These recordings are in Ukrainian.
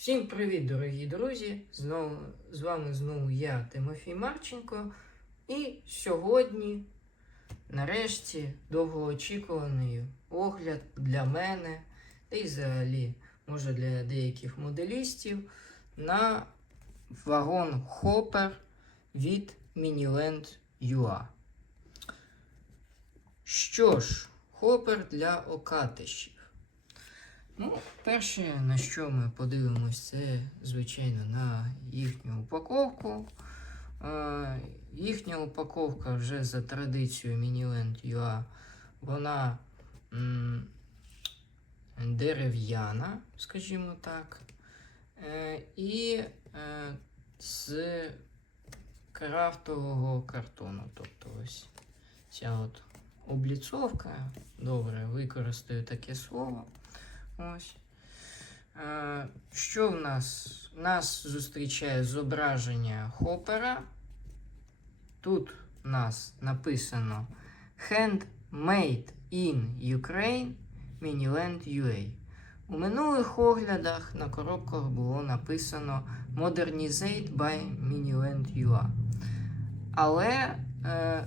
Всім привіт, дорогі друзі! Знову з вами знову я, Тимофій Марченко. І сьогодні, нарешті, довгоочікуваний огляд для мене, та й взагалі, може для деяких моделістів, на вагон Hopper від Miniland UA. Що ж, Hopper для окатищів. Ну, перше, на що ми подивимось, це, звичайно, на їхню упаковку. Е, їхня упаковка вже за традицією Miniland UA, вона м, дерев'яна, скажімо так. Е, і е, з крафтового картону. Тобто ось ця от обліцовка. Добре, використаю таке слово. Ось. Що в нас? Нас зустрічає зображення хопера. Тут у нас написано Handmade in Ukraine Miniland UA. У минулих оглядах на коробках було написано Modernized by Miniland UA. Але е,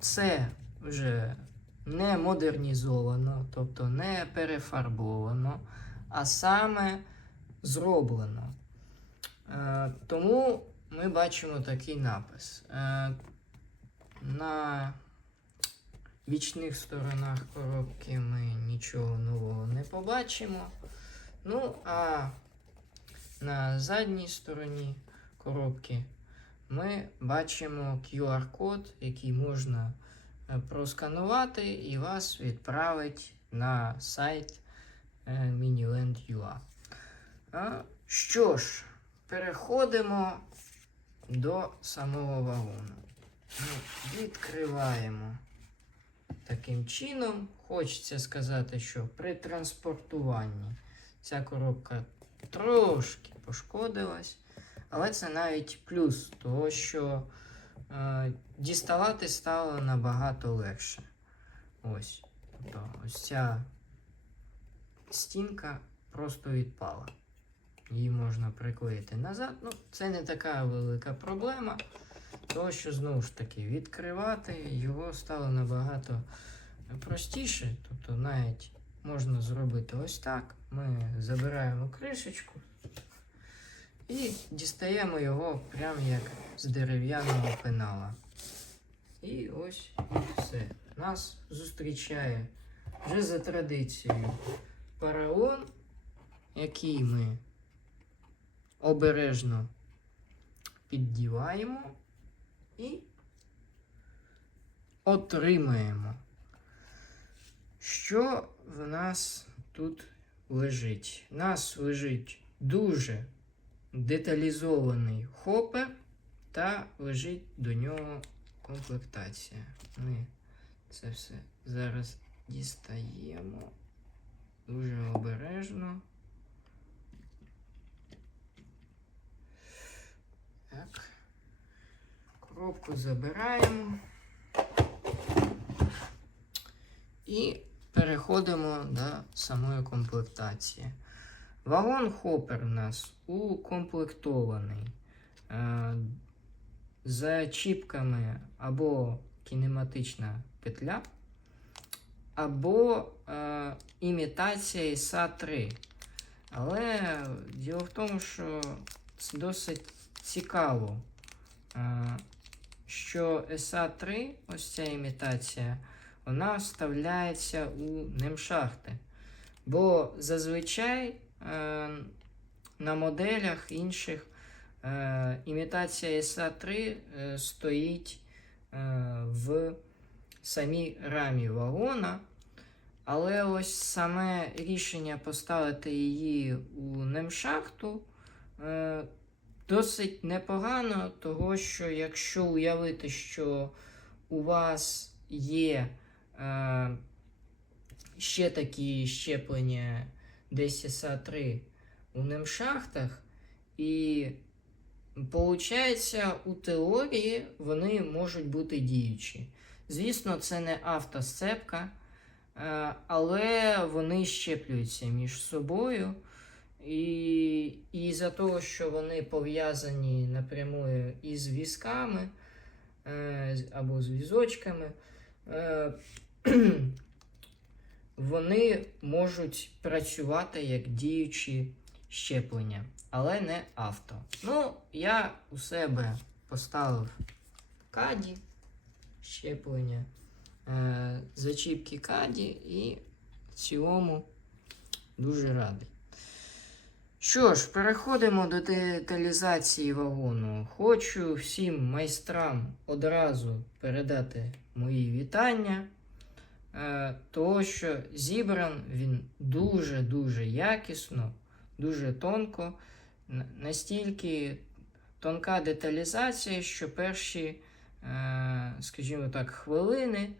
це вже не модернізовано, тобто не перефарбовано, а саме зроблено. Е, тому ми бачимо такий напис. Е, на вічних сторонах коробки ми нічого нового не побачимо. Ну, а на задній стороні коробки ми бачимо QR-код, який можна просканувати і вас відправить на сайт е, Miniland.ua. Що ж, переходимо до самого вагону. Ну, Відкриваємо таким чином. Хочеться сказати, що при транспортуванні ця коробка трошки пошкодилась, але це навіть плюс того, що е, діставати стало набагато легше. Ось. Тобто ось ця стінка просто відпала. Її можна приклеїти назад. Ну, це не така велика проблема. Тому що знову ж таки відкривати його стало набагато простіше. Тобто навіть можна зробити ось так. Ми забираємо кришечку і дістаємо його прямо як з дерев'яного пенала. І ось все. Нас зустрічає вже за традицією параон, який ми обережно піддіваємо і отримаємо. Що в нас тут лежить? У нас лежить дуже деталізований хопер та лежить до нього комплектація. Ми це все зараз дістаємо дуже обережно. Так. Коробку забираємо. І переходимо до самої комплектації. Вагон Хопер у нас укомплектований е, з чіпками або кінематична петля, або е, імітація ISA 3. Але діло в тому, що це досить цікаво, е, що SA 3, ось ця імітація, вона вставляється у немшахти. Бо зазвичай е, на моделях інших е, імітація SA 3 е, стоїть е, в самій рамі вагона. Але ось саме рішення поставити її у немшахту досить непогано, того що якщо уявити, що у вас є е, ще такі щеплення DSSA 3 у немшахтах, і виходить, у теорії вони можуть бути діючі. Звісно, це не автосцепка, е, але вони щеплюються між собою. І, і із-за того, що вони пов'язані напряму із візками е, або з візочками, е, вони можуть працювати як діючі щеплення, але не авто. Ну, я у себе поставив каді щеплення, е, зачіпки каді і в цілому дуже радий. Що ж, переходимо до деталізації вагону. Хочу всім майстрам одразу передати мої вітання. Е, того, що зібран він дуже-дуже якісно, дуже тонко, настільки тонка деталізація, що перші, е, скажімо так, хвилини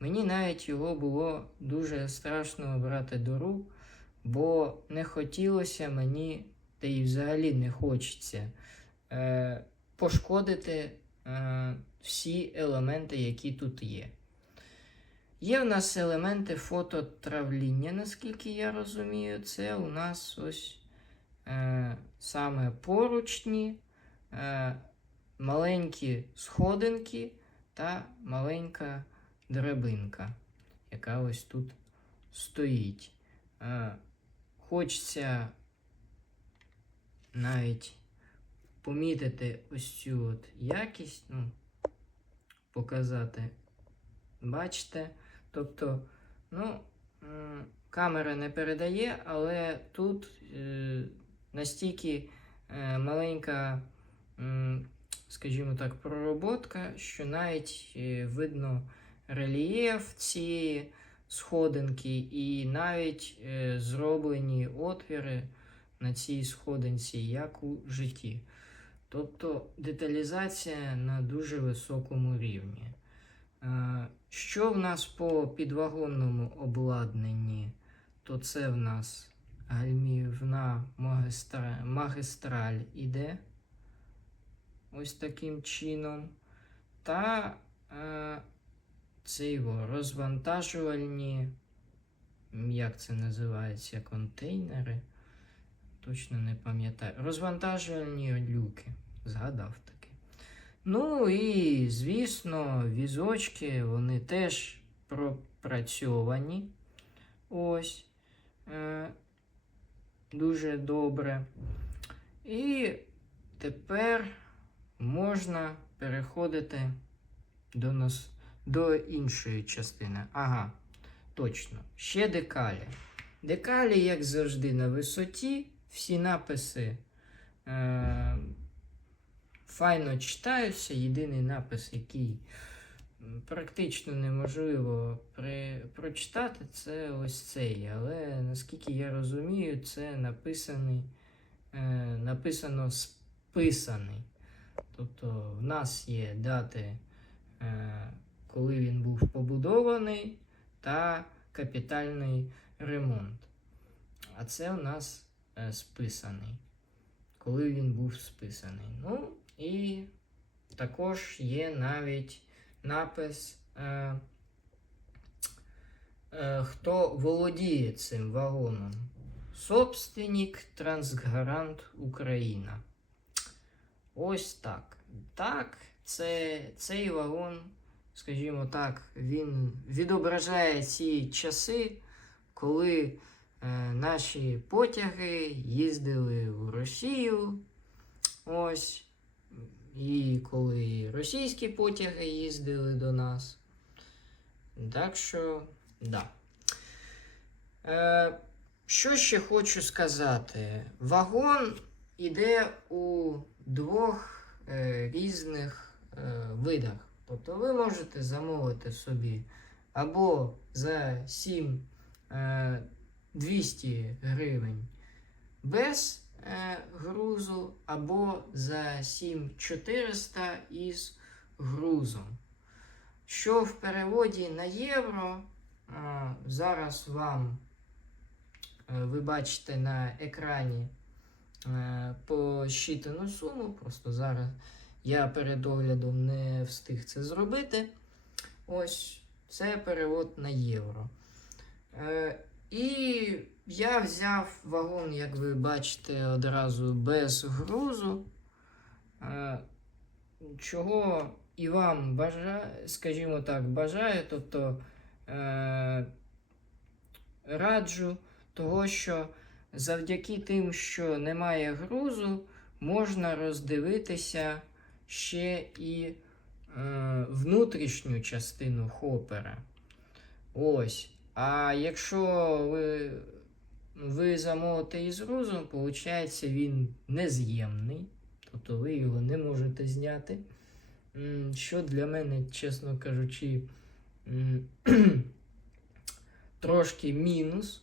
мені навіть його було дуже страшно брати до рук, бо не хотілося мені, та й взагалі не хочеться е, пошкодити е, всі елементи, які тут є. Є в нас елементи фототравління, наскільки я розумію. Це у нас ось саме поручні, е, маленькі сходинки та маленька драбинка, яка ось тут стоїть. Е, хочеться навіть помітити ось цю от якість, ну, показати. Бачите? Тобто, ну, камера не передає, але тут е, настільки е, маленька, скажімо так, пророботка, що навіть е, видно рельєф цієї сходинки, і навіть е, зроблені отвіри на цій сходинці, як у житті. Тобто деталізація на дуже високому рівні. Е, Що в нас по підвагонному обладнанні? То це в нас гальмівна магістра... магістраль іде. Ось таким чином. Та е, це його розвантажувальні, як це називається, контейнери. Точно не пам'ятаю. Розвантажувальні люки. Згадав таки. Ну і, звісно, візочки, вони теж пропрацьовані. Ось. Е, дуже добре. І тепер можна переходити до, нас, до іншої частини. Ага, точно. Ще декалі. Декалі, як завжди, на висоті. Всі написи. Е, файно читаються. Єдиний напис, який практично неможливо при, прочитати, це ось цей. Але наскільки я розумію, це написаний, е, написано списаний. Тобто в нас є дати, е, коли він був побудований, та капітальний ремонт. А це у нас е, списаний, коли він був списаний. Ну, і також є навіть напис, е, е, хто володіє цим вагоном. Собственник Трансгарант Україна. Ось так. Так, це, цей вагон, скажімо так, він відображає ці часи, коли е, наші потяги їздили в Росію. Ось. І коли російські потяги їздили до нас. Так що, да. Е, що ще хочу сказати? Вагон іде у двох е, різних е, видах. Тобто ви можете замовити собі або за 7 е, 200 гривень без грузу, або за 7400 із грузом. Що в переводі на євро, е, зараз вам е, ви бачите на екрані е, посчитану суму. Просто зараз я перед оглядом не встиг це зробити. Ось це перевод на євро. Е, І я взяв вагон, як ви бачите, одразу без грузу. Е, Чого і вам бажаю, скажімо так, бажаю, тобто е, раджу того, що завдяки тим, що немає грузу, можна роздивитися ще і е, внутрішню частину хопера. Ось. А якщо ви, ви замовите із грузом, виходить, він нез'ємний. Тобто ви його не можете зняти. Що для мене, чесно кажучи, трошки мінус.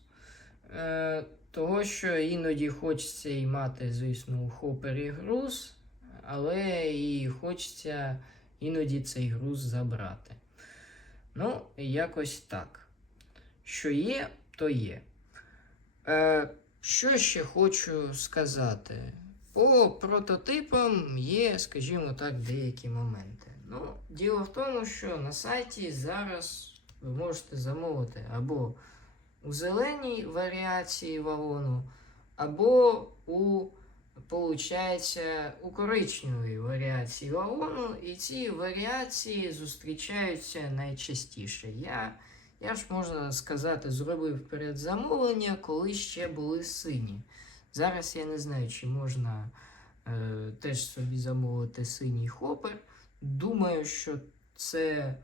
Е, Того, що іноді хочеться і мати, звісно, у хопері груз, але і хочеться іноді цей груз забрати. Ну, якось так. Що є, то є. Е, що ще хочу сказати? По прототипам є, скажімо так, деякі моменти. Ну, діло в тому, що на сайті зараз ви можете замовити або у зеленій варіації вагону, або у, получається, у коричневій варіації вагону, і ці варіації зустрічаються найчастіше. Я, я ж можна сказати, зробив передзамовлення, коли ще були сині. Зараз я не знаю, чи можна е, теж собі замовити синій хопер. Думаю, що це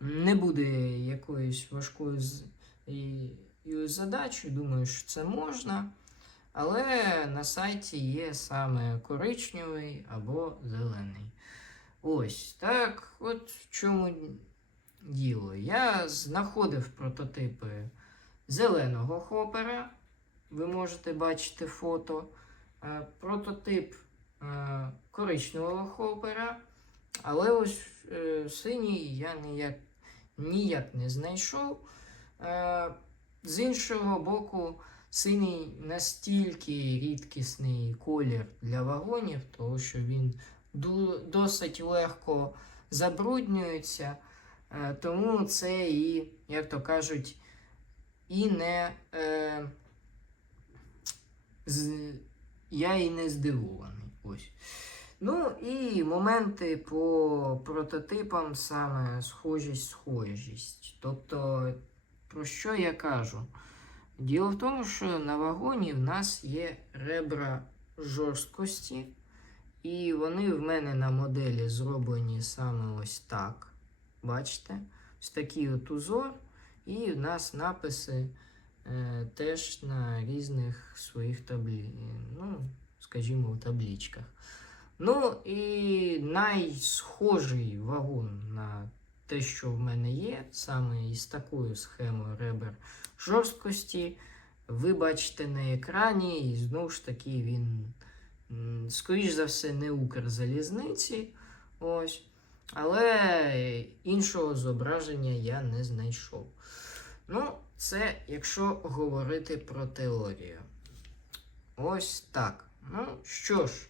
не буде якоюсь важкою з- і, і задачею. Думаю, що це можна. Але на сайті є саме коричневий або зелений. Ось так, от в чому діло. Я знаходив прототипи зеленого хопера. Ви можете бачити фото. Е, Прототип е, коричневого хопера. Але ось е, синій я ніяк, ніяк не знайшов. З іншого боку, синій настільки рідкісний колір для вагонів, тому що він досить легко забруднюється. Е, тому це і, як то кажуть, і не. Е, з, я і не здивований. Ось. Ну і моменти по прототипам саме схожість, схожість. Тобто, про що я кажу? Діло в тому, що на вагоні в нас є ребра жорсткості, і вони в мене на моделі зроблені саме ось так. Бачите? Ось такий от узор, і в нас написи е, теж на різних своїх таблі... ну, скажімо, в таблічках. Ну і найсхожий вагон на те, що в мене є, саме із такою схемою ребер жорсткості, ви бачите на екрані, і знову ж таки він, скоріш за все, не Укрзалізниці. Ось. Але іншого зображення я не знайшов. Ну, це якщо говорити про теорію. Ось так. Ну що ж,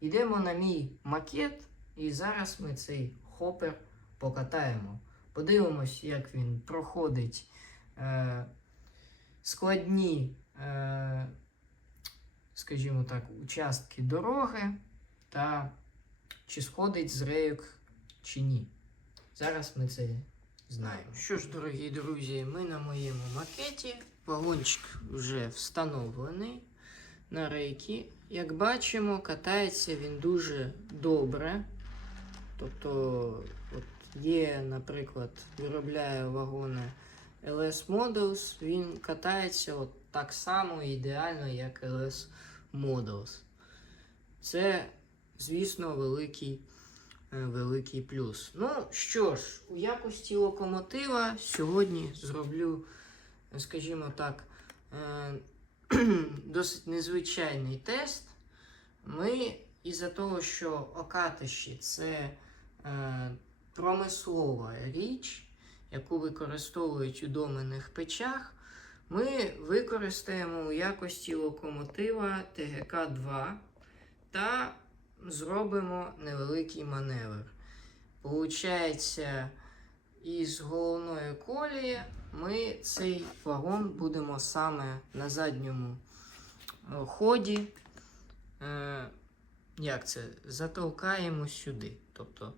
йдемо на мій макет, і зараз ми цей хопер покатаємо. Подивимось, як він проходить е, складні, е, скажімо так, участки дороги та чи сходить з рейок чи ні. Зараз ми це знаємо. Що ж, дорогі друзі, ми на моєму макеті. Вагончик вже встановлений на рейки. Як бачимо, катається він дуже добре. Тобто, от є, наприклад, виробляє вагони LS Models, він катається от так само ідеально, як LS Models. Це, звісно, великий, е, великий плюс. Ну що ж, у якості локомотива сьогодні зроблю, е, скажімо так, е, досить незвичайний тест. Ми із-за того, що окатиші це промислова річ, яку використовують у доменних печах, ми використаємо у якості локомотива ТГК-2 та зробимо невеликий маневр. Получається, із головної колії ми цей вагон будемо саме на задньому е, ході. Е, як це? Затолкаємо сюди. Тобто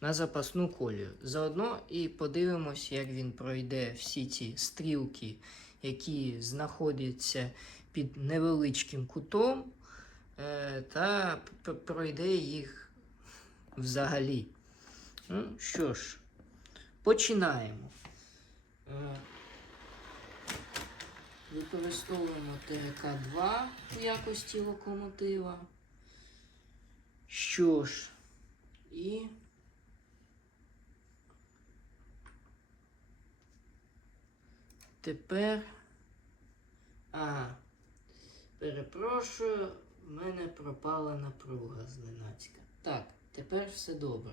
на запасну колію. Заодно і подивимось, як він пройде всі ці стрілки, які знаходяться під невеличким кутом, та пройде їх взагалі. Ну, що ж, починаємо. Е, Використовуємо ТК2 в якості локомотива. Що ж, і тепер. А, перепрошую, в мене пропала напруга зненацька. Так, тепер все добре.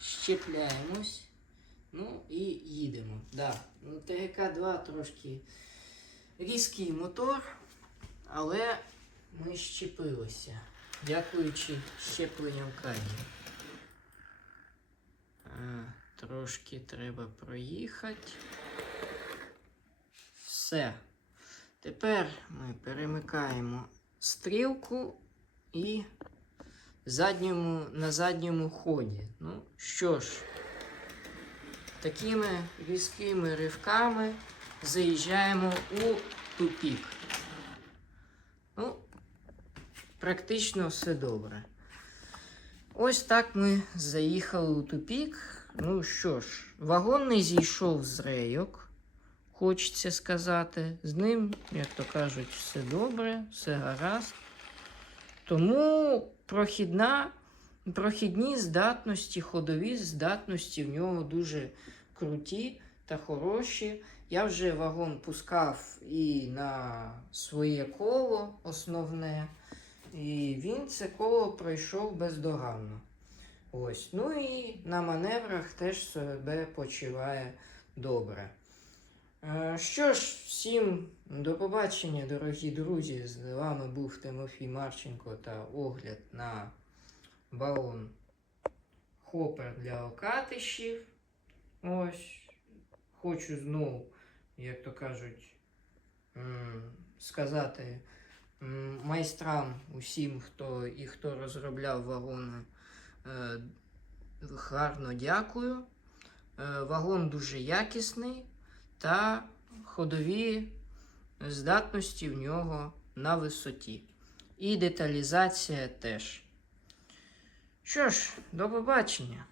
Щепляємось. Ну і їдемо. Да. Ну, ТГК-2 трошки різкий мотор, але ми щепилися, дякуючи щепленням кадів. Трошки треба проїхати. Все. Тепер ми перемикаємо стрілку і задньому, на задньому ході. Ну що ж, такими різкими ривками заїжджаємо у тупік. Ну, практично все добре. Ось так ми заїхали у тупік. Ну що ж, вагон не зійшов з рейок, хочеться сказати. З ним, як то кажуть, все добре, все гаразд. Тому прохідна, прохідні здатності, ходові здатності в нього дуже круті та хороші. Я вже вагон пускав і на своє коло основне, і він це коло пройшов бездоганно. Ось. Ну і на маневрах теж себе почуває добре. Е, Що ж, всім до побачення, дорогі друзі. З вами був Тимофій Марченко та огляд на балон Хопер для окатишів. Ось. Хочу знову, як то кажуть, сказати майстрам усім, хто і хто розробляв вагони. Е, Гарно дякую. Е, Вагон дуже якісний та ходові здатності в нього на висоті. І деталізація теж. Що ж, до побачення.